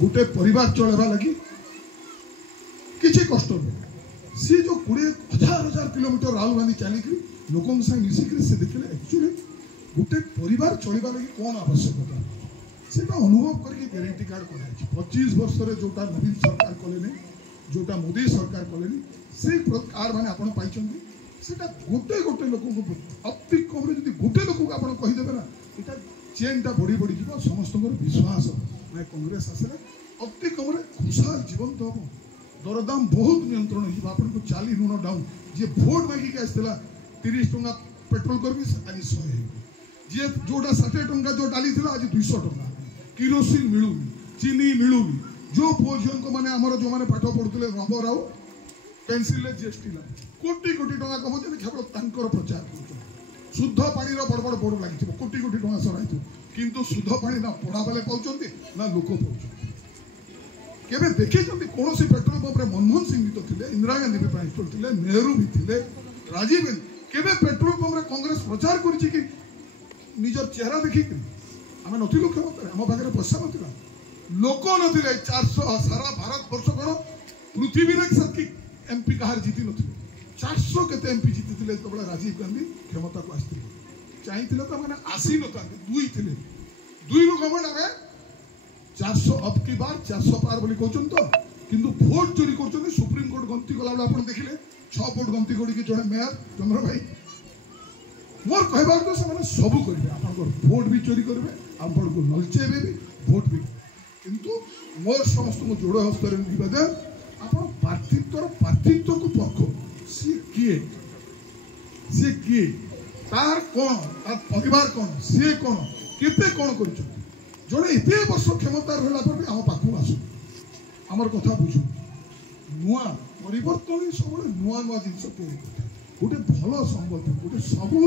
गोटे परिवार चलवा लगी किसी कष्ट नहीं सी जो 20,000 किलोमीटर राहुल गांधी चलिक लोक मिसिक से देखिले एक्चुअली गोटे परिवार चलवा लगी कौन आवश्यकता से अनुभव करके ग्यारंटी कार्ड कर 25 वर्ष जोटा नवीन सरकार कले जोटा मोदी सरकार कले से कार्ड मैंने आप गोटे गोटे लोक अति कम गोटे लोक आप कहीदेवे ना यहाँ चेनटा बढ़ी बढ़ी जीव समस्त विश्वास मैं कांग्रेस आसले अति कम खुशहाल जीवन तो हम दरदाम बहुत नियंत्रण हो चाली ऋण डाउन जी भोट मांगिक आसला 30 टंका पेट्रोल कर आज 100 जी जोटा 60 टंका जो डाली आज 200 टंका किरोसिन मिलूनी चीनी मिलूनी जो पुओ झील को मैंने आमर जो मैंने पाठ पढ़ुले रबर आउ पेनसिल जीएसटी ला कोटी कोटी टंका कमाते केवल प्रचार कर शुद्ध पानी बड़ बड़ बोर्ड लगी कोटी कोटी टंका सराई किंतु शुद्ध पानी ना पढ़ा बेले पाँच ना लोक पाँच केवे देखी कौन पेट्रोल पंप मनमोहन सिंह भी तो थे इंदिरा गांधी भी प्राइम मिनिस्टर थे नेहरू भी थे राजीव गांधी केवे पेट्रोल पंप कांग्रेस प्रचार कर निजर चेहरा देखिक आम नु क्षमता आम पाखे पैसा ना लोक ना 400 सारा भारत वर्ष कौन पृथ्वी की एमपी कहार जीति न 400 केते एमपी जीति जो राजीव गांधी क्षमता को आसते चाहिए तो मैंने आसी ना दुई थे दुई रु गवर्नमेंट आम 400 अब की बार 400 पार बोली कहते तो किंतु भोट चोरी कर सुप्रीम कोर्ट गंती कला आप देखिले 6 भोट गंती कर जड़े मेयर चंद्र भाई मोर कहबार तो से सबू करेंगे आप भोट भी चोरी करेंगे आपको नलचेबे भी भोट भी किंतु मोर समस्त को जोड़ हस्त निवेदन आप पार्थित्व को परख सी किए तार कौन तार परिवार कौन सी कौन केते कौन कर जड़े एत वर्ष क्षमता रहा पर भी आम पाखु आस आमर कथा बुझु नुआ परिवर्तन ही सब नुआ नुआ जिन गोटे भल संबलपुर गोटे सबू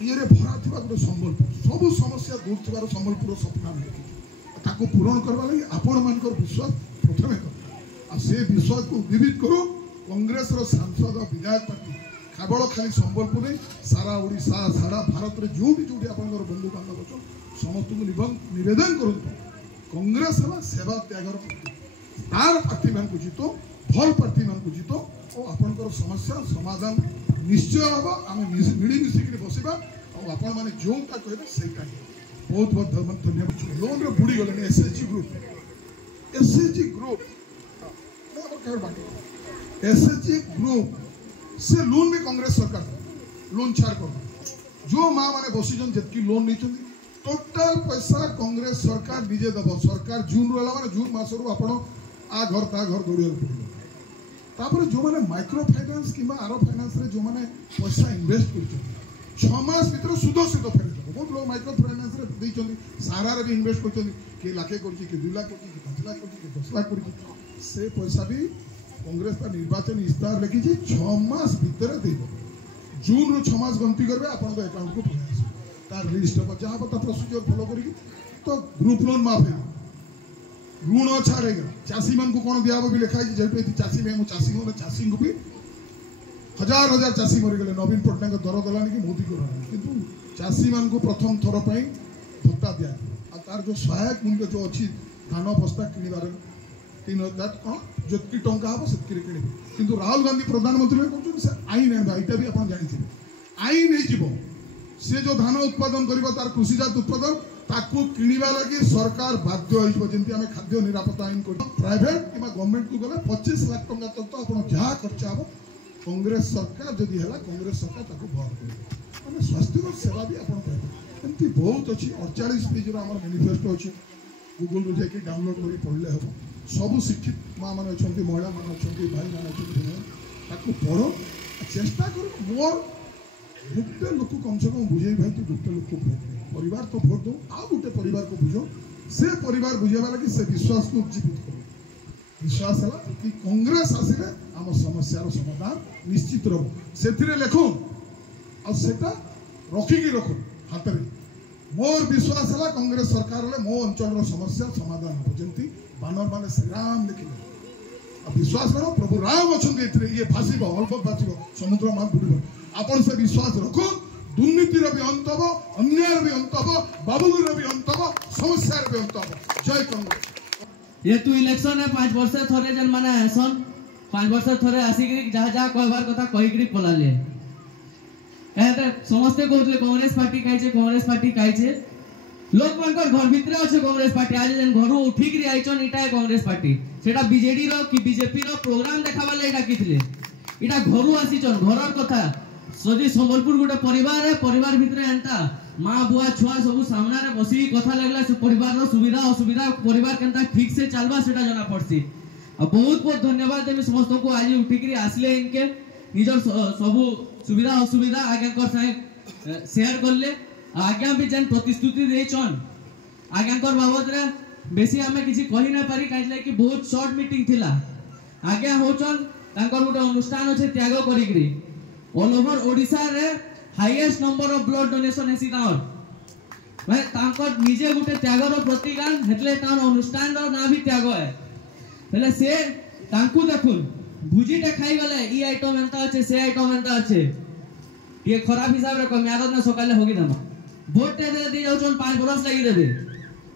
ये भरा थी गोटे संबलपुर सबू समस्या दूर थी संबलपुर सपना ताको पूरण करवा लगी आपण मान विश्वास प्रथम कर से विश्वास को उद्दीपित करूँ कांग्रेस सांसद विधायक पार्टी केवल खाली संबलपुर नहीं सारा ओडिशा सारा भारत में जो भी जो बंधु बांधव अच्छा समस्त को निवेदन करूँ कांग्रेस है सेवा त्यागर तार प्रार्थी मान जीतो भल प्रार्थी मान जीतो और आपंकर समस्या समाधान निश्चय हम आम मिलमिशिक बसवा और आपण मैंने जोटा कहे से बहुत बहुत धन्यवाद लोन रे बुड़ी गले एसएचजी ग्रुप से लोन भी कांग्रेस सरकार लोन छाड़ कर जो माँ मैंने बसी जितकी लोन नहीं टोटाल पैसा कांग्रेस सरकार निजे दब सरकार जून रहा मैंने जून मसरू आप आ घर ता घर दौड़ा पड़े जो मैंने माइक्रो फाइनान्स कि आर फाइनान्स जो मैंने पैसा इन्वेस्ट कर 6 मास भर सुध सहित फेरी देव बहुत लोग माइक्रो फाइनान्स सारा भी इन्वेस्ट कर लाखे कर 2 लाख कर 5 लाख कर 10 लाख कर से पैसा भी कांग्रेस का निर्वाचन इस्तार लिखी 6 मास भर जून रू 6 मास गंती करेंगे आप अकाउंट को पहुँच तार लिस्ट हम जहाँ पता प्रोसीजर फॉलो करी तो ग्रुप लोन माफ है ऋण छाड़ेगा चाषी मान को कौन दिया भी लिखाई जेहेतु चाषी में चाषी को भी हजार हजार चाषी मरीगले नवीन पट्टनायक दर दलानी कि मोदी को किंतु चाषी मान को प्रथम थर पर भत्ता दिया तार जो सहायक मूल्य जो अच्छी धान बस्ता किणवार 3000 कौन जितकी टंका हम से कि राहुल गांधी प्रधानमंत्री कहते आईन है यहाँ भी आप जानते आईन हो से जो धान उत्पादन कर तार कृषिजात उत्पादन ताकू किणवा लगी सरकार बाध्य होती आम खाद्य निरापत्ता आईन कर प्राइवेट कि गवर्नमेंट को गले 25 लाख टंका तक तो आप जहाँ खर्च हम कांग्रेस सरकार जदि है कांग्रेस सरकार भर कर स्वास्थ्य सेवा भी आप एमती बहुत अच्छी 48 पेज आम मैनिफेस्टो अच्छी गूगल रू जाकि डाउनलोड कर पढ़ले हम सबू शिक्षित माँ मैंने अच्छा महिला मैंने अच्छा भाई मैंने अच्छा पढ़ चेष्टा कर मोर गोटे लोक कम से कम बुझे भाई तू गोटे लोक भोट परिवार तो भोट दो आ गोटे परिवार को बुझो से परिवार बुझेबा लगी से विश्वास को उज्जीवित करो विश्वास है कि कांग्रेस आसिले आम समस्यार समाधान निश्चित रहो से लेखो आटा रखिकी रखो हाथ में मोर विश्वास है कांग्रेस सरकार मो अंचल समस्या समाधान हम जमी बानर मान श्रीराम लिखिले विश्वास करो प्रभु राम अच्छा ये भाषिब अल्प भाषिब समुद्र मात बुड़ आप से विश्वास रखो दुर्नीतिर भी अंत हम अन्याय भी अंत हम बाबुगिर भी अंत हम समस्या भी अंत हम जय कांग्रेस ये तू इलेक्शन है 5 वर्ष थरे जन माने आसन 5 वर्ष थरे आसिक जहाँ जहाँ कहबार कथा कहीकि पलाले कहते समस्ते कहते कांग्रेस पार्टी खाइछे लोक मानकर घर भितरे अच्छे कांग्रेस पार्टी आज जन घर उठिक आइछन इटा कांग्रेस पार्टी सेटा बीजेडी रो कि बीजेपी रो प्रोग्राम देखाबा ले डाकिथिले इटा घर आसीचन घरर कथा सदी संबलपुर गोटे परिवार है परिवार भितरे एंता माँ बुआ छुआ सब सामना रे बसी कथा लगला से परिवार रो सुविधा असुविधा परिवार केनता ठीक से चलबा सेटा जना पड़सी बहुत बहुत धन्यवाद देमी समस्त को आज उठिक आसले इनके निजर सब सुविधा असुविधा आगे कर साहे शेयर करले आज्ञा भी जेन प्रतिश्रुति देचन आज्ञा कर बाबत रे बेसी हमें किसी कहि ना पारी काइले कि बहुत शॉर्ट मीटिंग थिला आज्ञा होचन तांकर गोटे अनुष्ठान अछि त्याग करिकरी ऑल ओवर ओडिसा रे highest number of blood donation हेसी तार भाई तांकर निजे गोटे त्यागर प्रतीकान हेतले तार अनुष्ठान रो ना भी त्याग है हेले से तांकु देखुन भुजीटा खाई गले ई आइटम एंता अछि से आइटम एंता अछि ये खराब हिसाब रे कम याद ना सकाले होगी दमा वोट दे दे जाउछन 5 बरस लागि देबे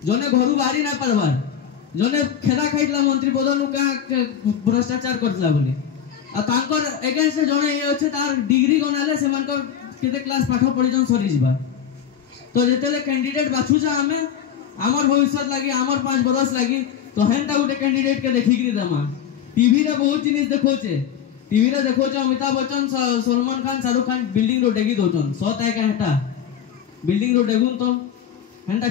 जने घरु बारी ना परबार जने खेदा खाइतला मंत्री बदलु का भ्रष्टाचार करतला बोली आ तांकर अगेंस्ट जने ये अछि तार डिग्री गनाले से मानकर केते क्लास पाठ पढि जन सरी जिबा तो जेतेले कैंडिडेट बाछुजा हमें हमर भविष्य लागि हमर 5 बरस लागि तो हेनता उटे कैंडिडेट के देखिकरी दमा टीवी रे बहुत जिनिस देखोचे टीवी रे देखोचे अमिताभ बच्चन सलमान खान शाहरुख खान बिल्डिंग रो डेगी दोचन 100 ताय का हेटा बिल्डिंग रो डेगुन तो हेनता